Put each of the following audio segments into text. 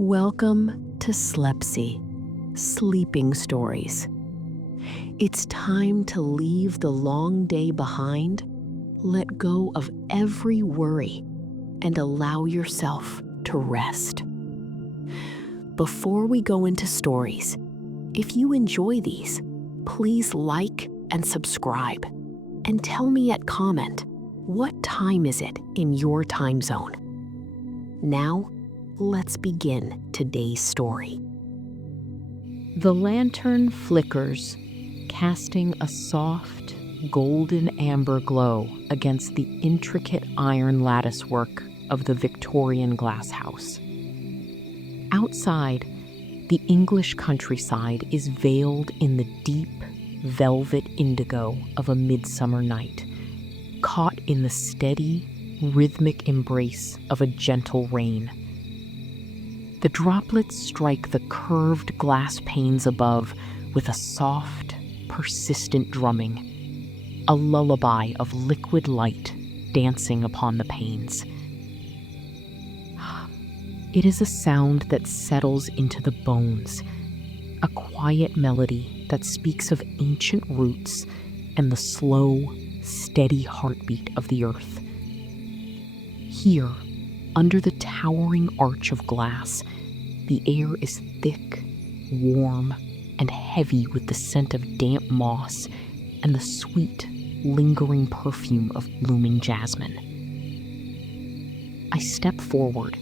Welcome to Slepzi, Sleeping Stories. It's time to leave the long day behind, let go of every worry, and allow yourself to rest. Before we go into stories, if you enjoy these, please like and subscribe, and tell me at comment, what time is it in your time zone? Now, let's begin today's story. The lantern flickers, casting a soft, golden amber glow against the intricate iron latticework of the Victorian glasshouse. Outside, the English countryside is veiled in the deep, velvet indigo of a midsummer night, caught in the steady, rhythmic embrace of a gentle rain. The droplets strike the curved glass panes above with a soft, persistent drumming, a lullaby of liquid light dancing upon the panes. It is a sound that settles into the bones, a quiet melody that speaks of ancient roots and the slow, steady heartbeat of the earth. Here, under the towering arch of glass, the air is thick, warm, and heavy with the scent of damp moss and the sweet, lingering perfume of blooming jasmine. I step forward,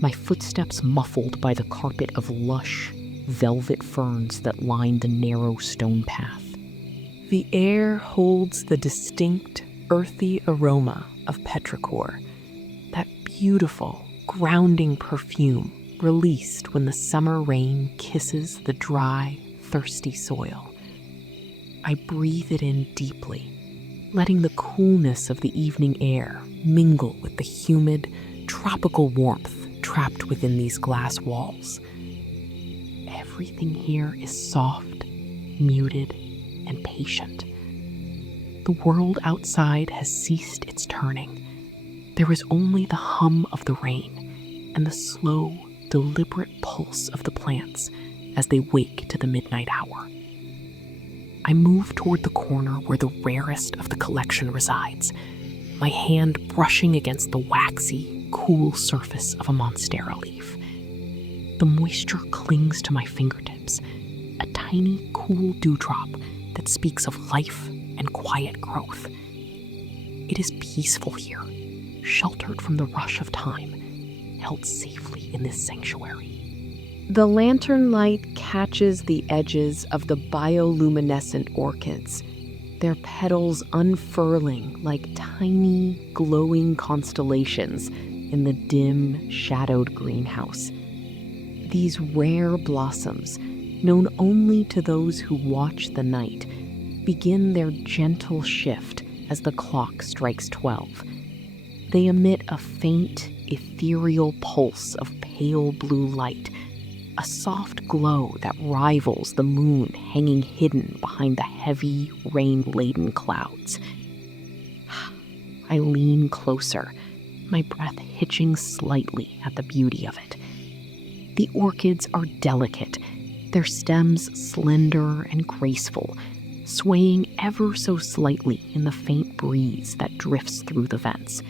my footsteps muffled by the carpet of lush, velvet ferns that line the narrow stone path. The air holds the distinct, earthy aroma of petrichor, that beautiful, grounding perfume released when the summer rain kisses the dry, thirsty soil. I breathe it in deeply, letting the coolness of the evening air mingle with the humid, tropical warmth trapped within these glass walls. Everything here is soft, muted, and patient. The world outside has ceased its turning. There is only the hum of the rain and the slow, deliberate pulse of the plants as they wake to the midnight hour. I move toward the corner where the rarest of the collection resides, my hand brushing against the waxy, cool surface of a monstera leaf. The moisture clings to my fingertips, a tiny, cool dewdrop that speaks of life and quiet growth. It is peaceful here, sheltered from the rush of time, held safely in this sanctuary. The lantern light catches the edges of the bioluminescent orchids, their petals unfurling like tiny, glowing constellations in the dim, shadowed greenhouse. These rare blossoms, known only to those who watch the night, begin their gentle shift as the clock strikes 12. They emit a faint, ethereal pulse of pale blue light, a soft glow that rivals the moon hanging hidden behind the heavy, rain-laden clouds. I lean closer, my breath hitching slightly at the beauty of it. The orchids are delicate, their stems slender and graceful, swaying ever so slightly in the faint breeze that drifts through the vents.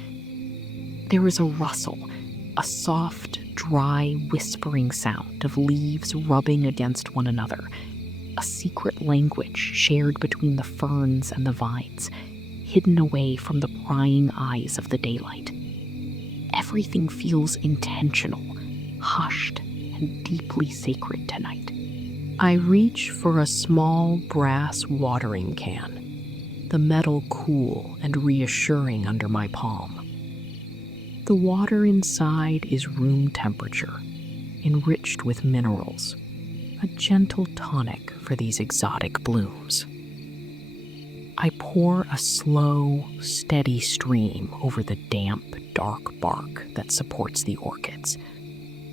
There is a rustle, a soft, dry, whispering sound of leaves rubbing against one another, a secret language shared between the ferns and the vines, hidden away from the prying eyes of the daylight. Everything feels intentional, hushed, and deeply sacred tonight. I reach for a small brass watering can, the metal cool and reassuring under my palm. The water inside is room temperature, enriched with minerals, a gentle tonic for these exotic blooms. I pour a slow, steady stream over the damp, dark bark that supports the orchids,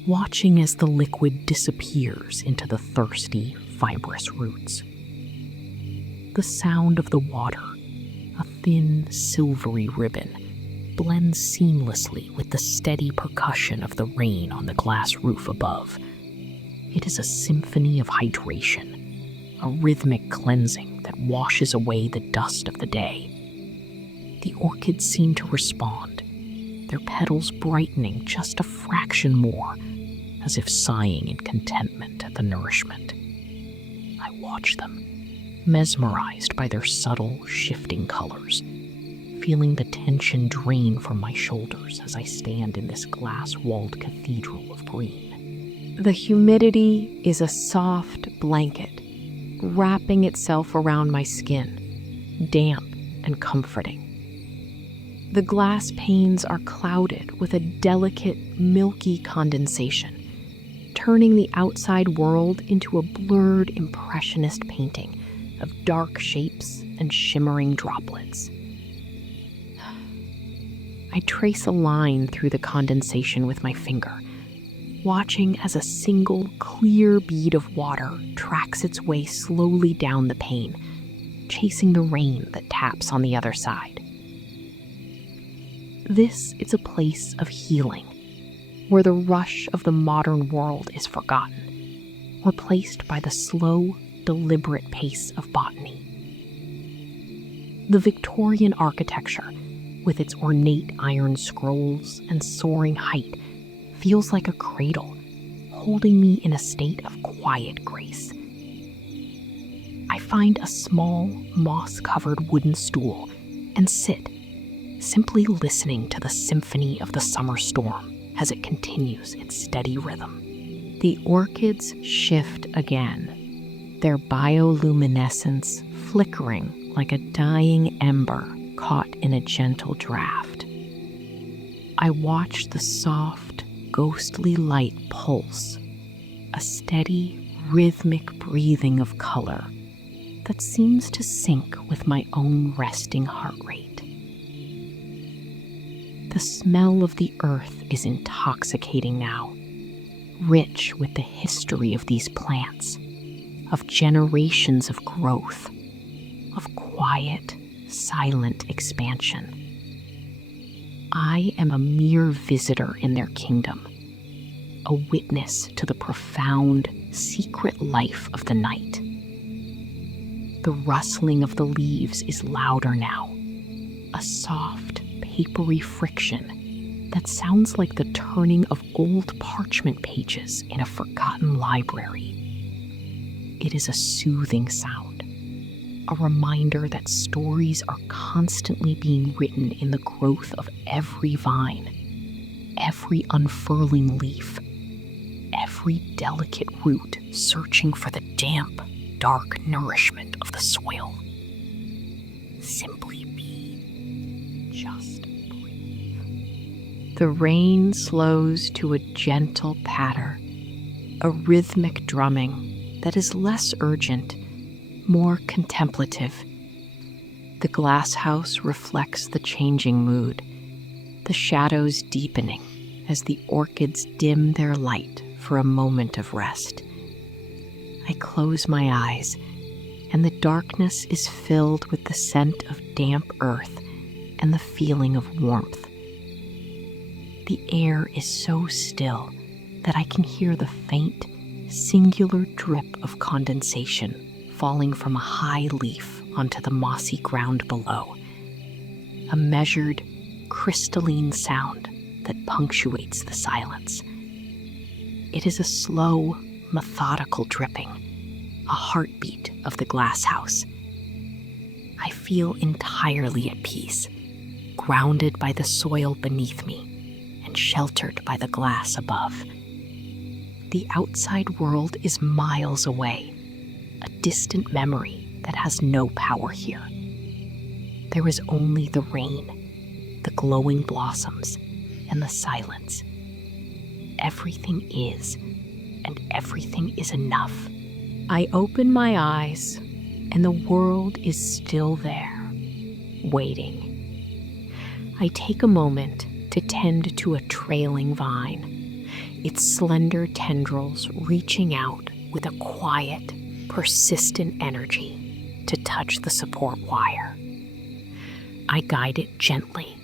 watching as the liquid disappears into the thirsty, fibrous roots. The sound of the water, a thin, silvery ribbon, blends seamlessly with the steady percussion of the rain on the glass roof above. It is a symphony of hydration, a rhythmic cleansing that washes away the dust of the day. The orchids seem to respond, their petals brightening just a fraction more, as if sighing in contentment at the nourishment. I watch them, mesmerized by their subtle, shifting colors, feeling the tension drain from my shoulders as I stand in this glass-walled cathedral of green. The humidity is a soft blanket, wrapping itself around my skin, damp and comforting. The glass panes are clouded with a delicate, milky condensation, turning the outside world into a blurred impressionist painting of dark shapes and shimmering droplets. I trace a line through the condensation with my finger, watching as a single clear bead of water tracks its way slowly down the pane, chasing the rain that taps on the other side. This is a place of healing, where the rush of the modern world is forgotten, replaced by the slow, deliberate pace of botany. The Victorian architecture, with its ornate iron scrolls and soaring height, feels like a cradle, holding me in a state of quiet grace. I find a small, moss-covered wooden stool and sit, simply listening to the symphony of the summer storm as it continues its steady rhythm. The orchids shift again, their bioluminescence flickering like a dying ember caught in a gentle draft. I watch the soft, ghostly light pulse, a steady, rhythmic breathing of color that seems to sync with my own resting heart rate. The smell of the earth is intoxicating now, rich with the history of these plants, of generations of growth, of quiet, silent expansion. I am a mere visitor in their kingdom, a witness to the profound, secret life of the night. The rustling of the leaves is louder now, a soft, papery friction that sounds like the turning of old parchment pages in a forgotten library. It is a soothing sound, a reminder that stories are constantly being written in the growth of every vine, every unfurling leaf, every delicate root searching for the damp, dark nourishment of the soil. Simply be, just breathe. The rain slows to a gentle patter, a rhythmic drumming that is less urgent, more contemplative. The glass house reflects the changing mood, the shadows deepening as the orchids dim their light for a moment of rest. I close my eyes, and the darkness is filled with the scent of damp earth and the feeling of warmth. The air is so still that I can hear the faint, singular drip of condensation falling from a high leaf onto the mossy ground below, a measured, crystalline sound that punctuates the silence. It is a slow, methodical dripping, a heartbeat of the glass house. I feel entirely at peace, grounded by the soil beneath me and sheltered by the glass above. The outside world is miles away, a distant memory that has no power here. There is only the rain, the glowing blossoms, and the silence. Everything is, and everything is enough. I open my eyes, and the world is still there, waiting. I take a moment to tend to a trailing vine, its slender tendrils reaching out with a quiet, persistent energy to touch the support wire. I guide it gently,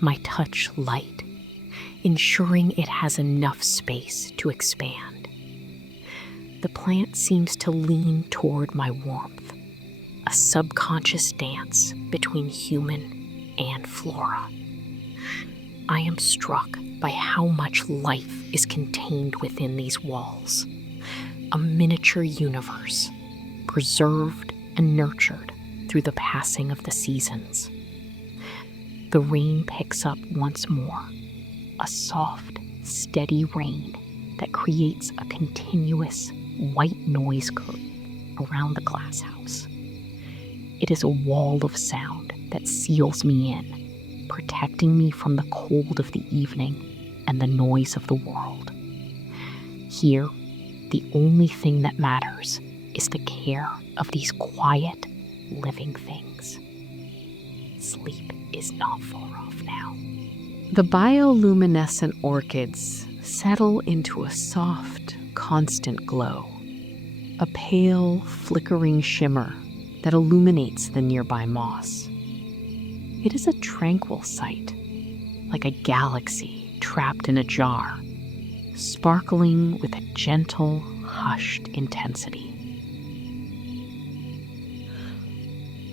my touch light, ensuring it has enough space to expand. The plant seems to lean toward my warmth, a subconscious dance between human and flora. I am struck by how much life is contained within these walls, a miniature universe, preserved and nurtured through the passing of the seasons. The rain picks up once more, a soft, steady rain that creates a continuous white noise curtain around the glasshouse. It is a wall of sound that seals me in, protecting me from the cold of the evening and the noise of the world. Here, the only thing that matters is the care of these quiet, living things. Sleep is not far off now. The bioluminescent orchids settle into a soft, constant glow, a pale, flickering shimmer that illuminates the nearby moss. It is a tranquil sight, like a galaxy trapped in a jar, sparkling with a gentle, hushed intensity.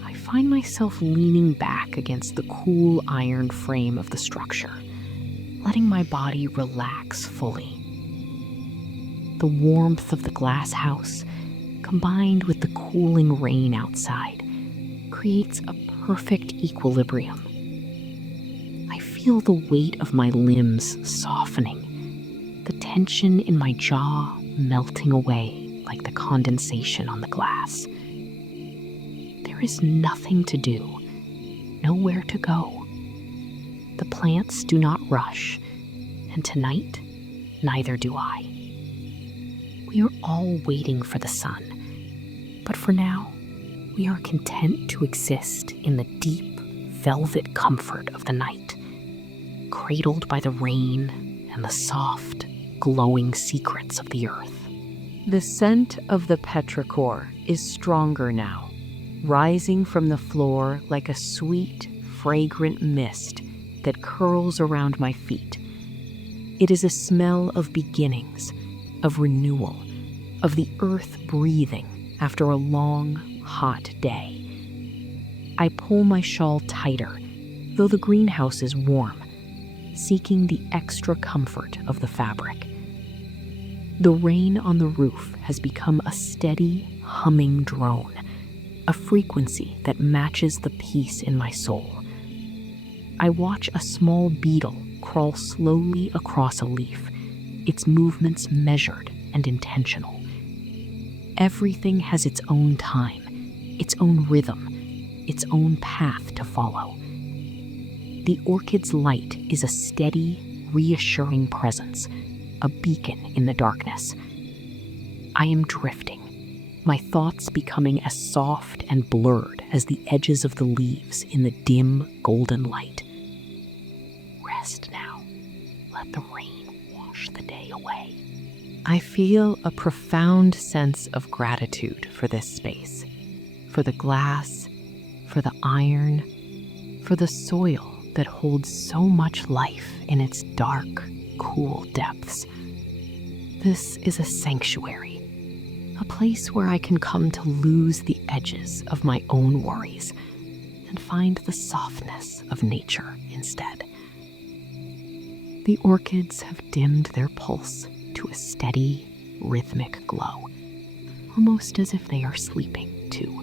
I find myself leaning back against the cool iron frame of the structure, letting my body relax fully. The warmth of the glass house, combined with the cooling rain outside, creates a perfect equilibrium. I feel the weight of my limbs softening, the tension in my jaw melting away like the condensation on the glass. There is nothing to do, nowhere to go. The plants do not rush, and tonight, neither do I. We are all waiting for the sun, but for now, we are content to exist in the deep, velvet comfort of the night, cradled by the rain and the soft, glowing secrets of the earth. The scent of the petrichor is stronger now, rising from the floor like a sweet, fragrant mist that curls around my feet. It is a smell of beginnings, of renewal, of the earth breathing after a long, hot day. I pull my shawl tighter, though the greenhouse is warm, seeking the extra comfort of the fabric. The rain on the roof has become a steady, humming drone, a frequency that matches the peace in my soul. I watch a small beetle crawl slowly across a leaf, its movements measured and intentional. Everything has its own time, its own rhythm, its own path to follow. The orchid's light is a steady, reassuring presence, a beacon in the darkness. I am drifting, my thoughts becoming as soft and blurred as the edges of the leaves in the dim, golden light. Rest now. Let the rain wash the day away. I feel a profound sense of gratitude for this space, for the glass, for the iron, for the soil that holds so much life in its dark, cool depths. This is a sanctuary, a place where I can come to lose the edges of my own worries and find the softness of nature instead. The orchids have dimmed their pulse to a steady, rhythmic glow, almost as if they are sleeping too.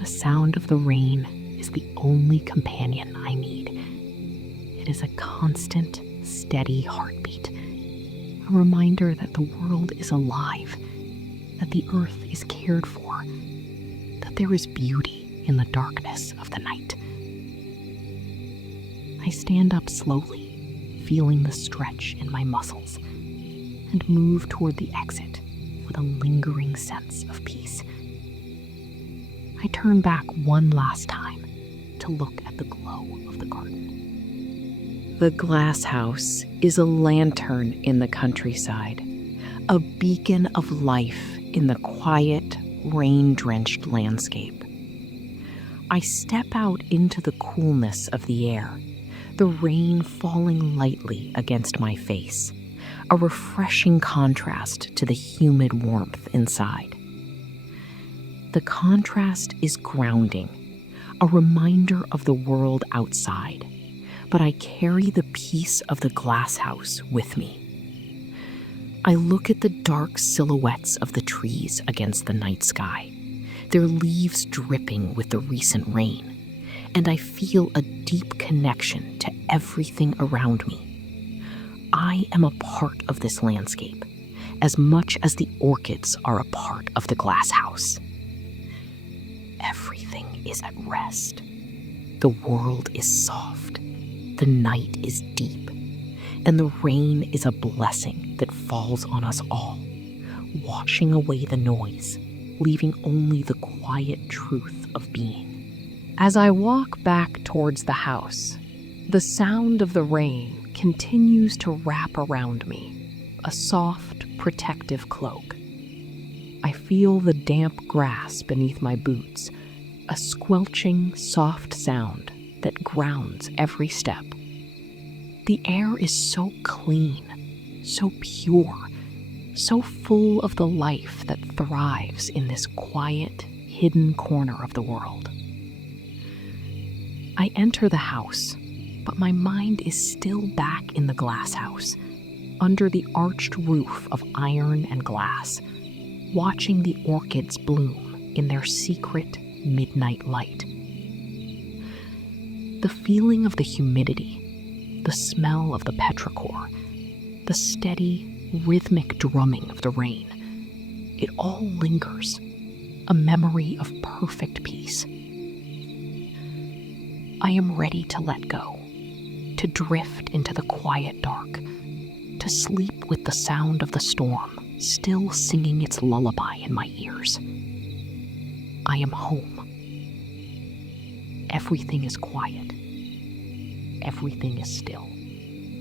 The sound of the rain is the only companion I need. It is a constant, steady heartbeat, a reminder that the world is alive, that the earth is cared for, that there is beauty in the darkness of the night. I stand up slowly, feeling the stretch in my muscles, and move toward the exit with a lingering sense of peace. I turn back one last time to look at the glow of the garden. The glass house is a lantern in the countryside, a beacon of life in the quiet, rain-drenched landscape. I step out into the coolness of the air, the rain falling lightly against my face, a refreshing contrast to the humid warmth inside. The contrast is grounding, a reminder of the world outside, but I carry the peace of the glasshouse with me. I look at the dark silhouettes of the trees against the night sky, their leaves dripping with the recent rain, and I feel a deep connection to everything around me. I am a part of this landscape, as much as the orchids are a part of the glasshouse. Everything is at rest. The world is soft. The night is deep. And the rain is a blessing that falls on us all, washing away the noise, leaving only the quiet truth of being. As I walk back towards the house, the sound of the rain continues to wrap around me, a soft, protective cloak. I feel the damp grass beneath my boots, a squelching, soft sound that grounds every step. The air is so clean, so pure, so full of the life that thrives in this quiet, hidden corner of the world. I enter the house, but my mind is still back in the glasshouse, under the arched roof of iron and glass, watching the orchids bloom in their secret midnight light. The feeling of the humidity, the smell of the petrichor, the steady, rhythmic drumming of the rain, it all lingers, a memory of perfect peace. I am ready to let go, to drift into the quiet dark, to sleep with the sound of the storm still singing its lullaby in my ears. I am home. Everything is quiet. Everything is still.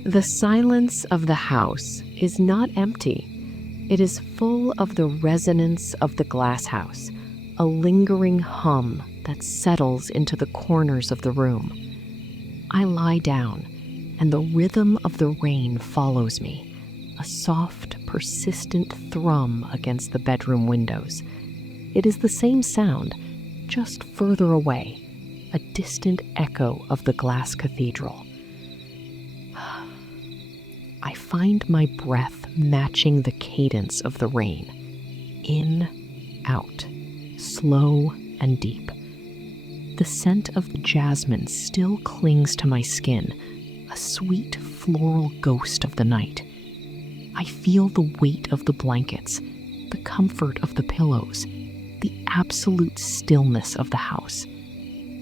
The silence of the house is not empty. It is full of the resonance of the glasshouse, a lingering hum that settles into the corners of the room. I lie down, and the rhythm of the rain follows me, a soft, persistent thrum against the bedroom windows. It is the same sound, just further away, a distant echo of the glass cathedral. I find my breath matching the cadence of the rain. In, out, slow and deep. The scent of the jasmine still clings to my skin, a sweet floral ghost of the night. I feel the weight of the blankets, the comfort of the pillows, the absolute stillness of the house.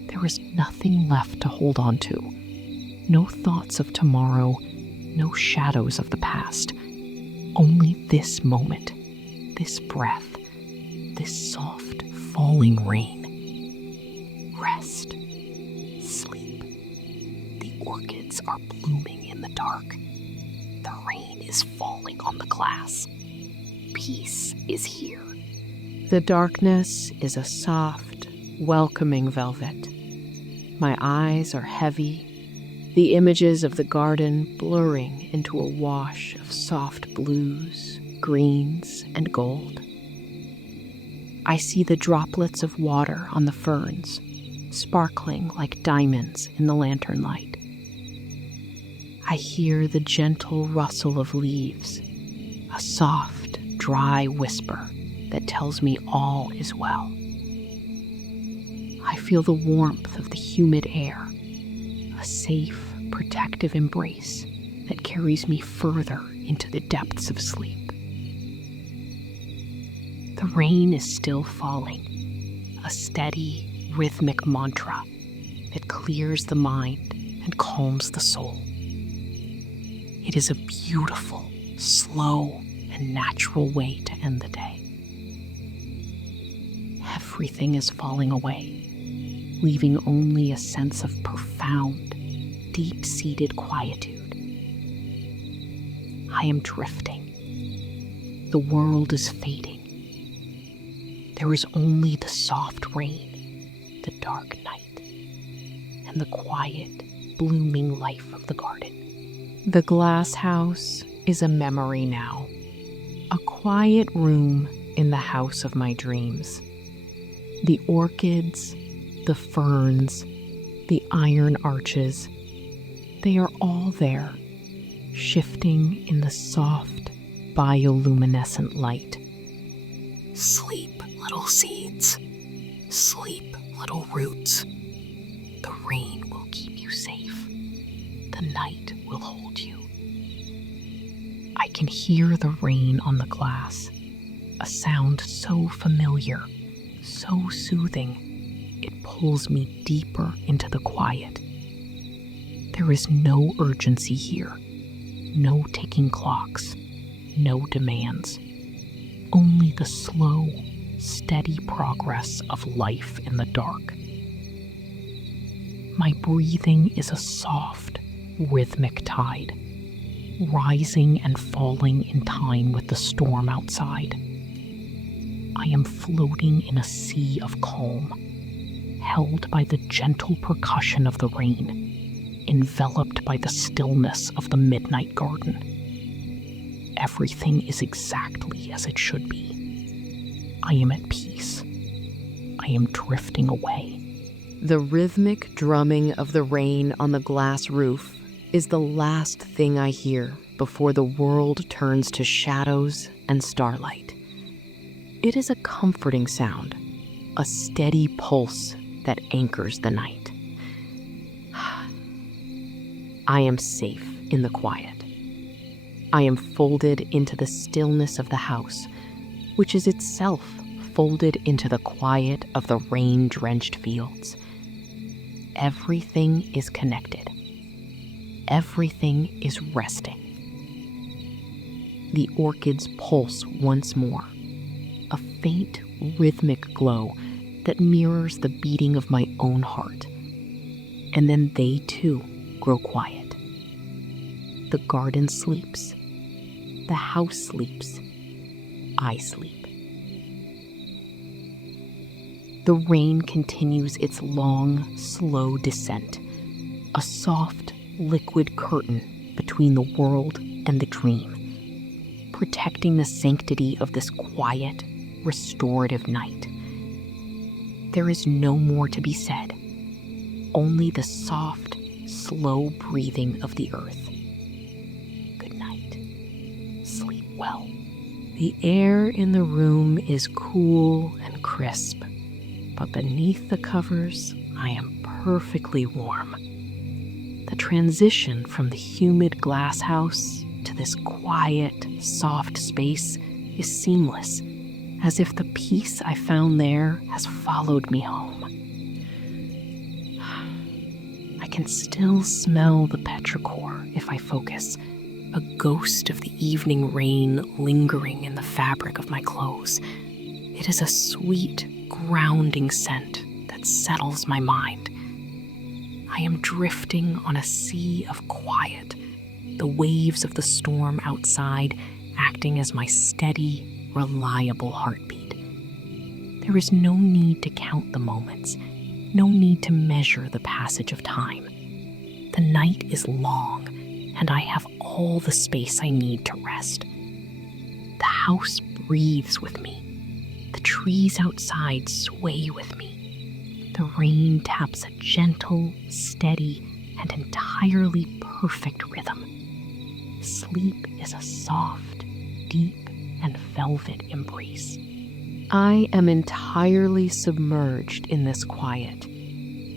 There is nothing left to hold on to. No thoughts of tomorrow, no shadows of the past. Only this moment, this breath, this soft falling rain. Rest. Sleep. The orchids are blooming in the dark. The rain is falling on the glass. Peace is here. The darkness is a soft, welcoming velvet. My eyes are heavy, the images of the garden blurring into a wash of soft blues, greens, and gold. I see the droplets of water on the ferns, sparkling like diamonds in the lantern light. I hear the gentle rustle of leaves, a soft, dry whisper that tells me all is well. I feel the warmth of the humid air, a safe, protective embrace that carries me further into the depths of sleep. The rain is still falling, a steady, rhythmic mantra that clears the mind and calms the soul. It is a beautiful, slow, and natural way to end the day. Everything is falling away, leaving only a sense of profound, deep-seated quietude. I am drifting. The world is fading. There is only the soft rain, the dark night, and the quiet, blooming life of the garden. The glass house is a memory now, a quiet room in the house of my dreams. The orchids, the ferns, the iron arches, they are all there, shifting in the soft, bioluminescent light. Sleep, little seeds. Sleep, little roots. The rain will keep you safe. The night will hold you. I can hear the rain on the glass, a sound so familiar, so soothing, it pulls me deeper into the quiet. There is no urgency here, no ticking clocks, no demands, only the slow, steady progress of life in the dark. My breathing is a soft, rhythmic tide, rising and falling in time with the storm outside. I am floating in a sea of calm, held by the gentle percussion of the rain, enveloped by the stillness of the midnight garden. Everything is exactly as it should be. I am at peace. I am drifting away. The rhythmic drumming of the rain on the glass roof is the last thing I hear before the world turns to shadows and starlight. It is a comforting sound, a steady pulse that anchors the night. I am safe in the quiet. I am folded into the stillness of the house, which is itself folded into the quiet of the rain-drenched fields. Everything is connected. Everything is resting. The orchids pulse once more, a faint, rhythmic glow that mirrors the beating of my own heart. And then they, too, grow quiet. The garden sleeps. The house sleeps. I sleep. The rain continues its long, slow descent, a soft, liquid curtain between the world and the dream, protecting the sanctity of this quiet, restorative night. There is no more to be said, only the soft, slow breathing of the earth. Good night. Sleep well. The air in the room is cool and crisp, but beneath the covers, I am perfectly warm. The transition from the humid glass house to this quiet, soft space is seamless, as if the peace I found there has followed me home. I can still smell the petrichor if I focus, a ghost of the evening rain lingering in the fabric of my clothes. It is a sweet, grounding scent that settles my mind. I am drifting on a sea of quiet, the waves of the storm outside acting as my steady, reliable heartbeat. There is no need to count the moments, no need to measure the passage of time. The night is long, and I have all the space I need to rest. The house breathes with me. The trees outside sway with me. The rain taps a gentle, steady, and entirely perfect rhythm. Sleep is a soft, deep, and velvet embrace. I am entirely submerged in this quiet,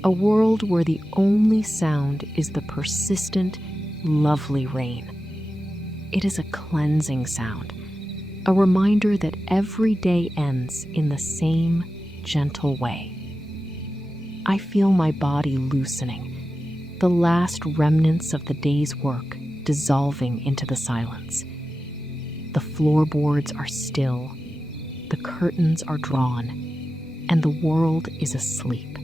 a world where the only sound is the persistent, lovely rain. It is a cleansing sound, a reminder that every day ends in the same gentle way. I feel my body loosening, the last remnants of the day's work dissolving into the silence. The floorboards are still, the curtains are drawn, and the world is asleep.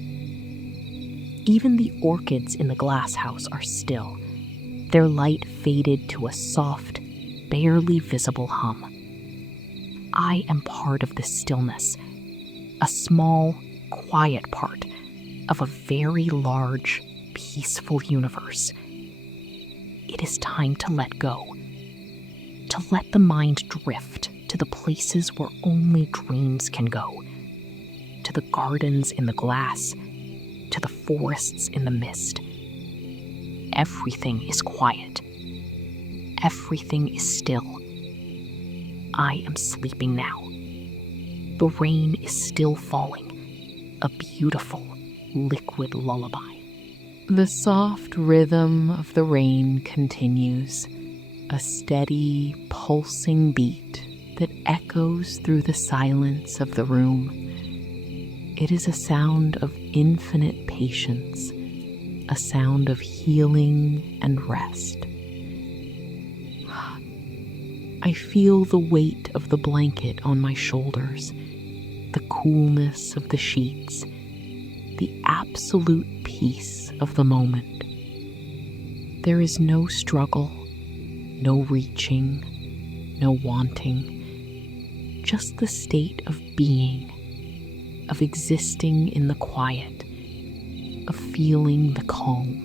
Even the orchids in the glass house are still, their light faded to a soft, barely visible hum. I am part of this stillness, a small, quiet part of a very large, peaceful universe. It is time to let go, to let the mind drift to the places where only dreams can go, to the gardens in the glass, to the forests in the mist. Everything is quiet. Everything is still. I am sleeping now. The rain is still falling, a beautiful, liquid lullaby. The soft rhythm of the rain continues, a steady, pulsing beat that echoes through the silence of the room. It is a sound of infinite patience, a sound of healing and rest. I feel the weight of the blanket on my shoulders, the coolness of the sheets, the absolute peace of the moment. There is no struggle, no reaching, no wanting, just the state of being, of existing in the quiet, of feeling the calm.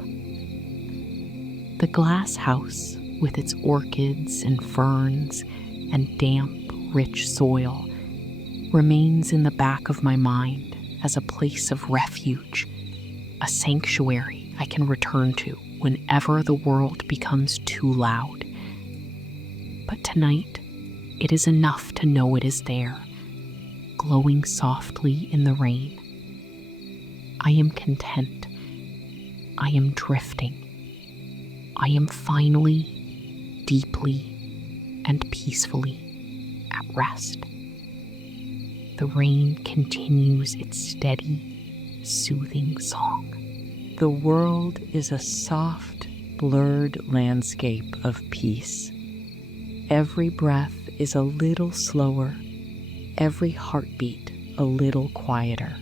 The glass house, with its orchids and ferns and damp, rich soil, remains in the back of my mind as a place of refuge, a sanctuary I can return to whenever the world becomes too loud. But tonight, it is enough to know it is there, glowing softly in the rain. I am content. I am drifting. I am finally, deeply, and peacefully at rest. The rain continues its steady, soothing song. The world is a soft, blurred landscape of peace. Every breath is a little slower, every heartbeat a little quieter.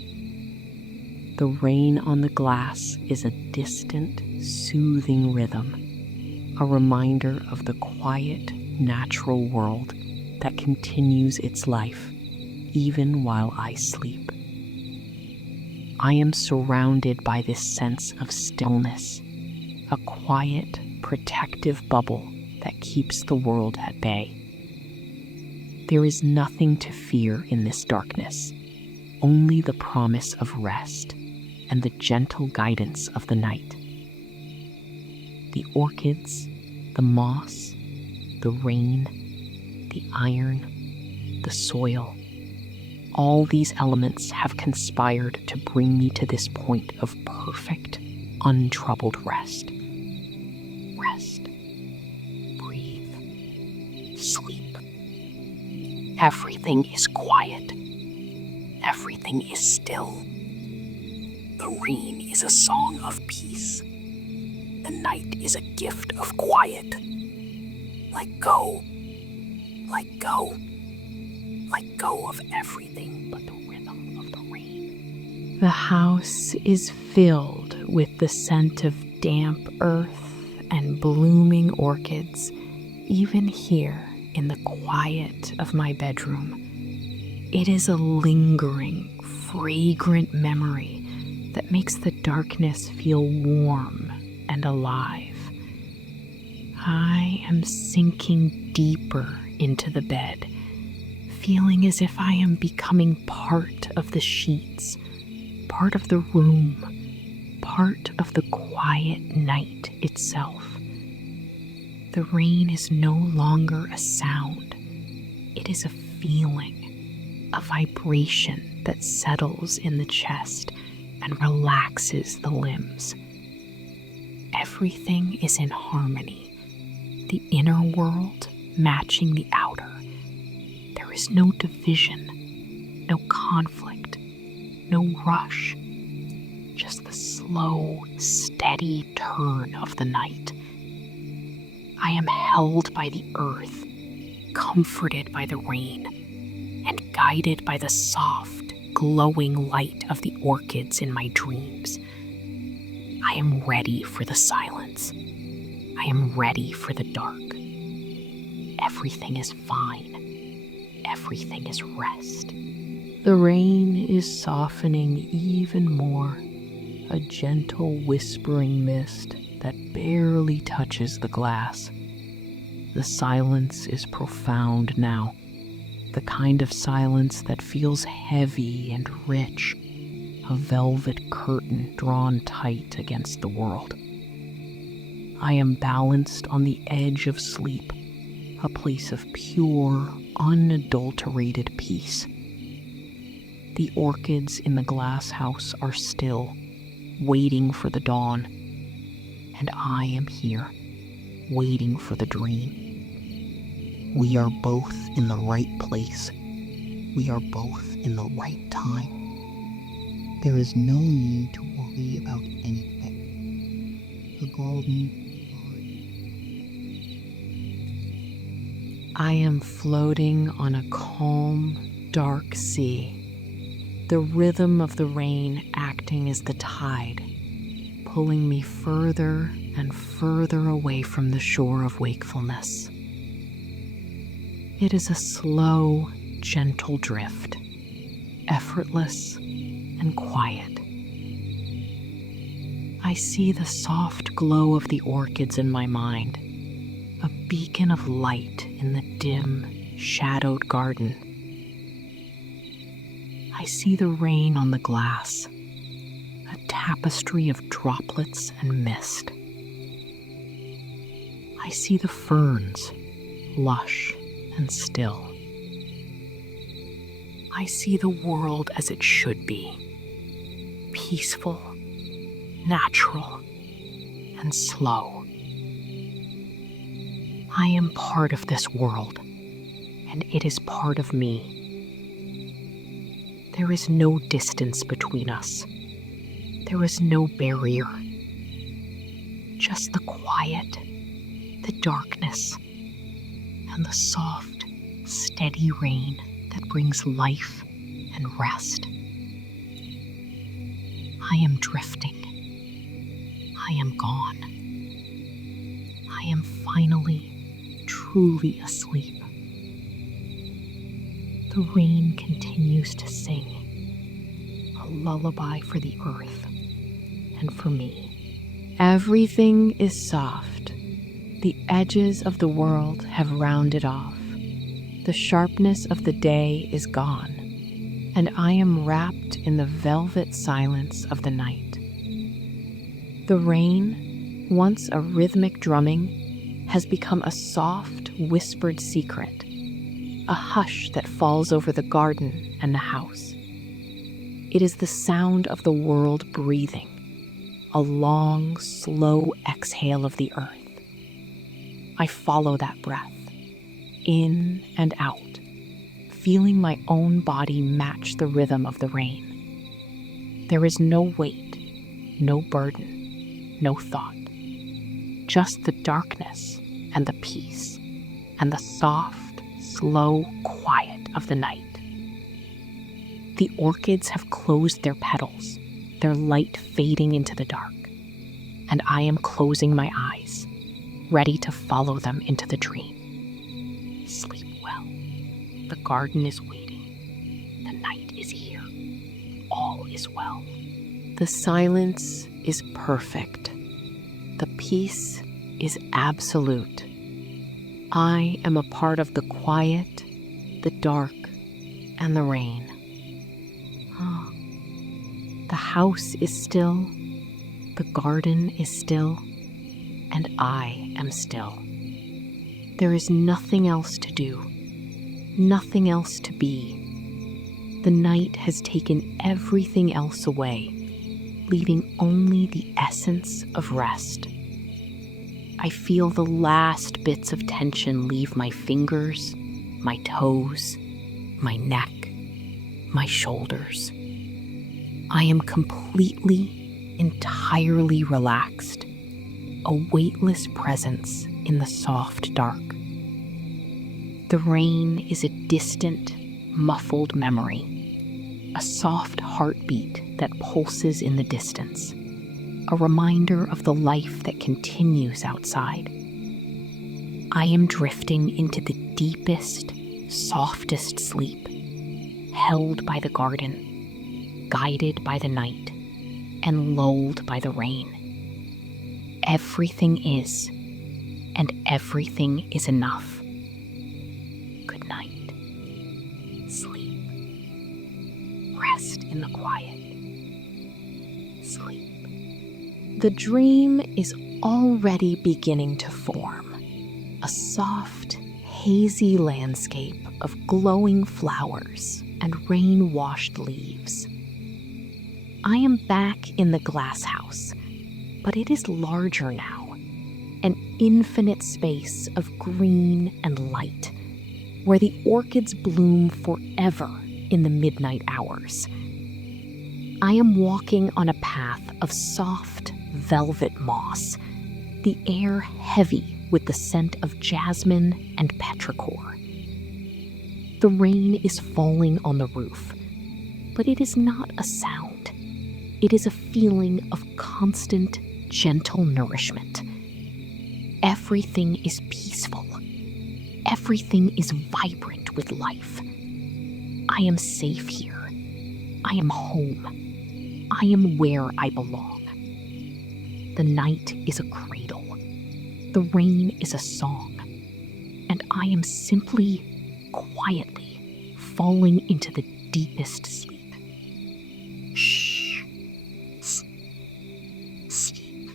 The rain on the glass is a distant, soothing rhythm, a reminder of the quiet, natural world that continues its life even while I sleep. I am surrounded by this sense of stillness, a quiet, protective bubble that keeps the world at bay. There is nothing to fear in this darkness, only the promise of rest and the gentle guidance of the night. The orchids, the moss, the rain, the iron, the soil, all these elements have conspired to bring me to this point of perfect, untroubled rest. Rest. Breathe. Sleep. Everything is quiet. Everything is still. The rain is a song of peace. The night is a gift of quiet. Let go. Let go. Let go of everything but the rhythm of the rain. The house is filled with the scent of damp earth and blooming orchids, even here in the quiet of my bedroom. It is a lingering, fragrant memory that makes the darkness feel warm and alive. I am sinking deeper into the bed, feeling as if I am becoming part of the sheets, part of the room, part of the quiet night itself. The rain is no longer a sound. It is a feeling, a vibration that settles in the chest and relaxes the limbs. Everything is in harmony, the inner world matching the outer. There is no division, no conflict, no rush, just the slow, steady turn of the night. I am held by the earth, comforted by the rain, and guided by the soft, glowing light of the orchids in my dreams. I am ready for the silence. I am ready for the dark. Everything is fine. Everything is rest. The rain is softening even more, a gentle whispering mist that barely touches the glass. The silence is profound now, the kind of silence that feels heavy and rich, a velvet curtain drawn tight against the world. I am balanced on the edge of sleep, a place of pure, unadulterated peace. The orchids in the glass house are still, waiting for the dawn, and I am here, waiting for the dream. We are both in the right place. We are both in the right time. There is no need to worry about anything. The garden. I am floating on a calm, dark sea, the rhythm of the rain acting as the tide, pulling me further and further away from the shore of wakefulness. It is a slow, gentle drift, effortless and quiet. I see the soft glow of the orchids in my mind, a beacon of light in the dim, shadowed garden. I see the rain on the glass, a tapestry of droplets and mist. I see the ferns, lush and still. I see the world as it should be, peaceful, natural, and slow. I am part of this world, and it is part of me. There is no distance between us. There is no barrier. Just the quiet, the darkness, and the soft, steady rain that brings life and rest. I am drifting. I am gone. I am finally, truly asleep. The rain continues to sing, a lullaby for the earth and for me. Everything is soft. The edges of the world have rounded off. The sharpness of the day is gone, and I am wrapped in the velvet silence of the night. The rain, once a rhythmic drumming, has become a soft, whispered secret, a hush that falls over the garden and the house. It is the sound of the world breathing, a long, slow exhale of the earth. I follow that breath, in and out, feeling my own body match the rhythm of the rain. There is no weight, no burden, no thought, just the darkness and the peace, and the soft, slow quiet of the night. The orchids have closed their petals, their light fading into the dark, and I am closing my eyes, ready to follow them into the dream. Sleep well. The garden is waiting. The night is here. All is well. The silence is perfect. The peace is absolute. I am a part of the quiet, the dark, and the rain. The house is still, the garden is still, and I am still. There is nothing else to do, nothing else to be. The night has taken everything else away, leaving only the essence of rest. I feel the last bits of tension leave my fingers, my toes, my neck, my shoulders. I am completely, entirely relaxed, a weightless presence in the soft dark. The rain is a distant, muffled memory, a soft heartbeat that pulses in the distance, a reminder of the life that continues outside. I am drifting into the deepest, softest sleep, held by the garden, guided by the night, and lulled by the rain. Everything is, and everything is enough. Good night. Sleep. Rest in the quiet. Sleep. The dream is already beginning to form. A soft, hazy landscape of glowing flowers and rain-washed leaves. I am back in the glass house, but it is larger now, an infinite space of green and light, where the orchids bloom forever in the midnight hours. I am walking on a path of soft, velvet moss, the air heavy with the scent of jasmine and petrichor. The rain is falling on the roof, but it is not a sound. It is a feeling of constant, gentle nourishment. Everything is peaceful. Everything is vibrant with life. I am safe here. I am home. I am where I belong. The night is a cradle. The rain is a song. And I am simply, quietly falling into the deepest sleep. Shh. Sleep.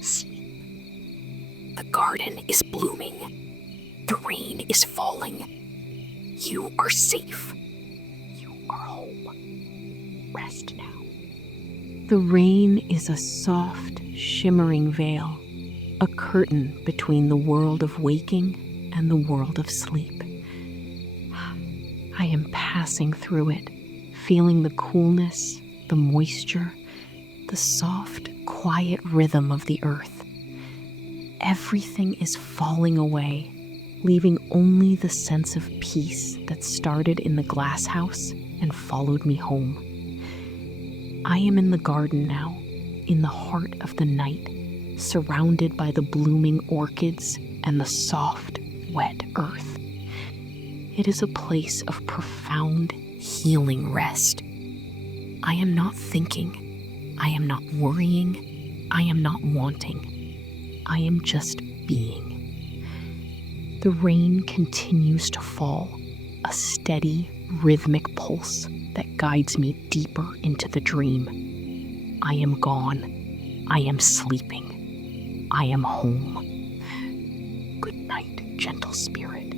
Sleep. The garden is blooming. The rain is falling. You are safe. You are home. Rest now. The rain is a soft, shimmering veil, a curtain between the world of waking and the world of sleep. I am passing through it, feeling the coolness, the moisture, the soft, quiet rhythm of the earth. Everything is falling away, leaving only the sense of peace that started in the glass house and followed me home. I am in the garden now, in the heart of the night, surrounded by the blooming orchids and the soft, wet earth. It is a place of profound, healing rest. I am not thinking. I am not worrying. I am not wanting. I am just being. The rain continues to fall, a steady, rhythmic pulse that guides me deeper into the dream. I am gone. I am sleeping. I am home. Good night, gentle spirit.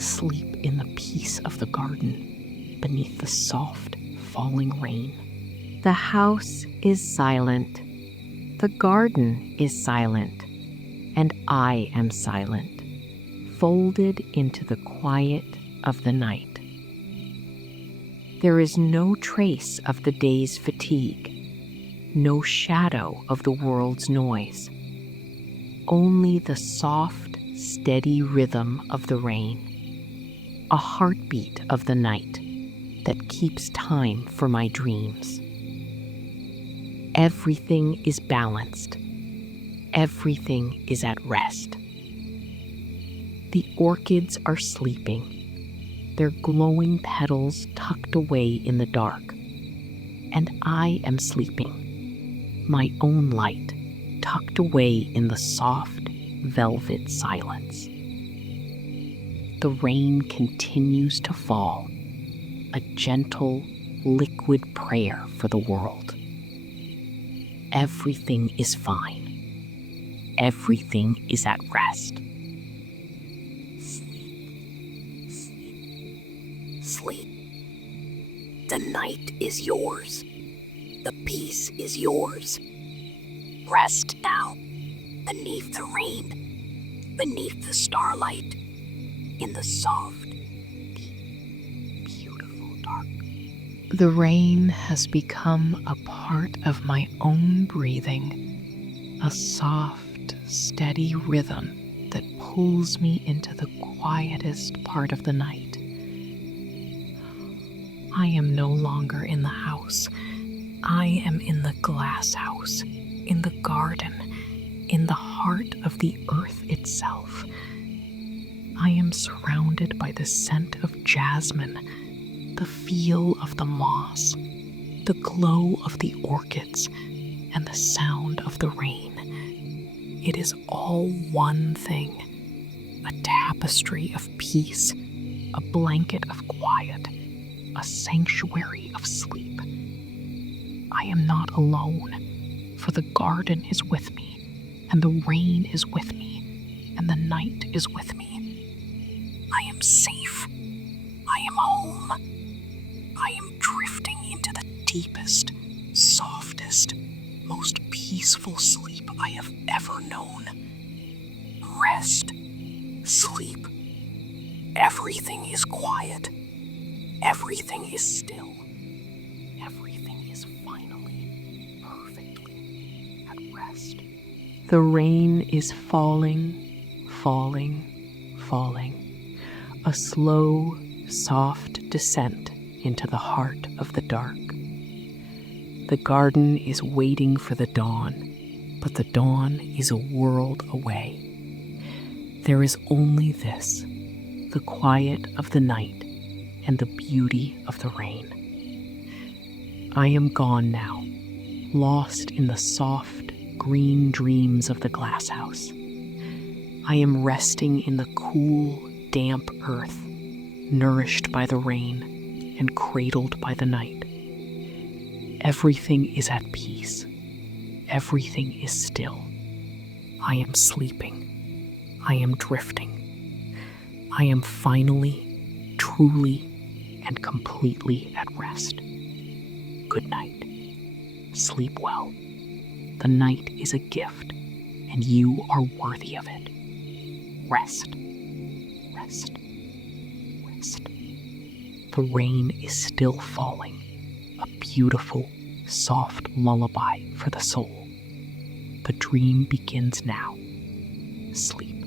Sleep in the peace of the garden, beneath the soft, falling rain. The house is silent. The garden is silent. And I am silent, folded into the quiet of the night. There is no trace of the day's fatigue, no shadow of the world's noise. Only the soft, steady rhythm of the rain, a heartbeat of the night that keeps time for my dreams. Everything is balanced. Everything is at rest. The orchids are sleeping, their glowing petals tucked away in the dark. And I am sleeping, my own light tucked away in the soft, velvet silence. The rain continues to fall, a gentle, liquid prayer for the world. Everything is fine. Everything is at rest. Sleep, sleep, sleep. The night is yours. The peace is yours. Rest now, beneath the rain, beneath the starlight, in the soft, deep, beautiful dark. The rain has become a part of my own breathing, a soft, steady rhythm that pulls me into the quietest part of the night. I am no longer in the house. I am in the glass house, in the garden, in the heart of the earth itself. I am surrounded by the scent of jasmine, the feel of the moss, the glow of the orchids, and the sound of the rain. It is all one thing, a tapestry of peace, a blanket of quiet, a sanctuary of sleep. I am not alone, for the garden is with me, and the rain is with me, and the night is with me. I am safe. I am home. I am drifting into the deepest, softest, most peaceful sleep I have ever known. Rest. Sleep. Everything is quiet. Everything is still. Everything is finally, perfectly at rest. The rain is falling, falling, falling. A slow, soft descent into the heart of the dark. The garden is waiting for the dawn, but the dawn is a world away. There is only this, the quiet of the night and the beauty of the rain. I am gone now, lost in the soft, green dreams of the glasshouse. I am resting in the cool, damp earth, nourished by the rain and cradled by the night. Everything is at peace. Everything is still. I am sleeping. I am drifting. I am finally, truly, and completely at rest. Good night. Sleep well. The night is a gift, and you are worthy of it. Rest. Rest. Rest. The rain is still falling, a beautiful, soft lullaby for the soul. The dream begins now. Sleep.